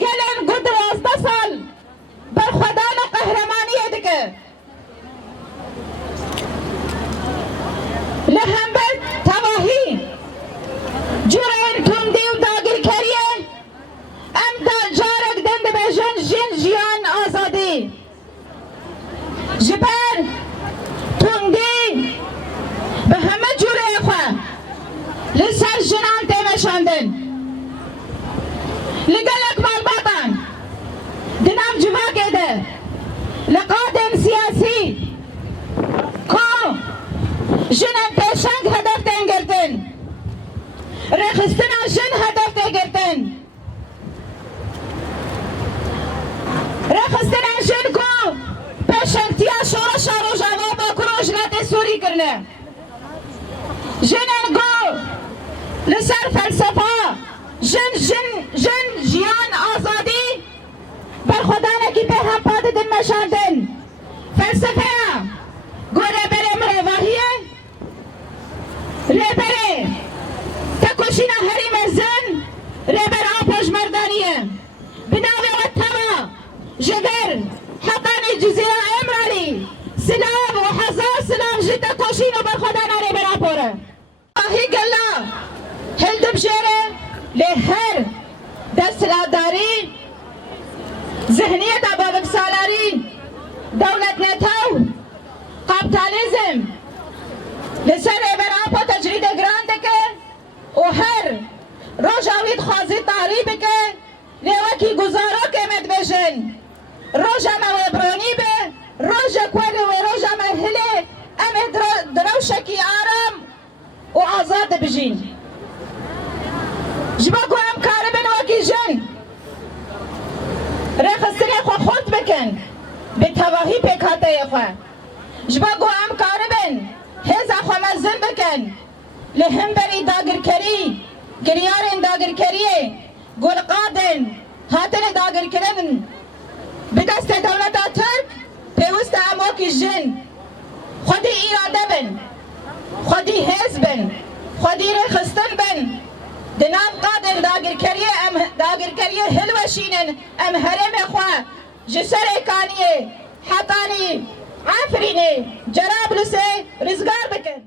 گلن گود 11 سال بر خودان و قهرمانی دکه لهم بر تواهی جرین تندی و داگر کریه ام دا جارک دند بجن جن جیان آزادی جبر تندی به همه جوره خواه لسر جنان تیمشاندن لگلک مالباتان دنام جواک ده لقادن سیاسی کو جنان تیشنگ هدف تنگرتن رخستنا جن هدف تنگرتن رخستنا جن کو پیشنگتیا شورا شارو جاوا با کروش نت سوری کرنه جنن کو لسر فلسفه جن جیان آزادی بر خودانه کی به هم پاده دن مشاندن فلسفه گوره بره مروحیه ریبره تکوشینا حریم زن ریبر آپش مردانیه بناوی و تما جگر حقانی جزیره امرالی سلام و حزار سلام جدا کوشینو بر خودانه ریبر آپوره آهی گلا هل دبجره لهر دستلاداری ذهنیت بابک سالاری دولت نتاو کابیتالیزم لسر ابراپا تجرید گراند که و هر روژاوید خوازی تعریب که لیوکی گزارا که مد بشن روژا موابرانی به روژا کولی و روژا محله ام دروشکی آرام و آزاد بجین جبا کو ام کاربن وکی جن رخصتنی خو خود بکن به تواهی پکاته خو جبا کو ام کاربن هزا خو مزن بکن لهم بری داگر کری گریارن داگر کریه گل قادن هاتن داگر کرن بدست دولت ترک پیوست اماکی جن خودی ایراده بن خودی حزبن خودی رخصتن بن دنام قادر داگر کریه هلوشینن ام هرم خواه جسر کانیه حطانی عفرینه جراب لسه رزگار بکن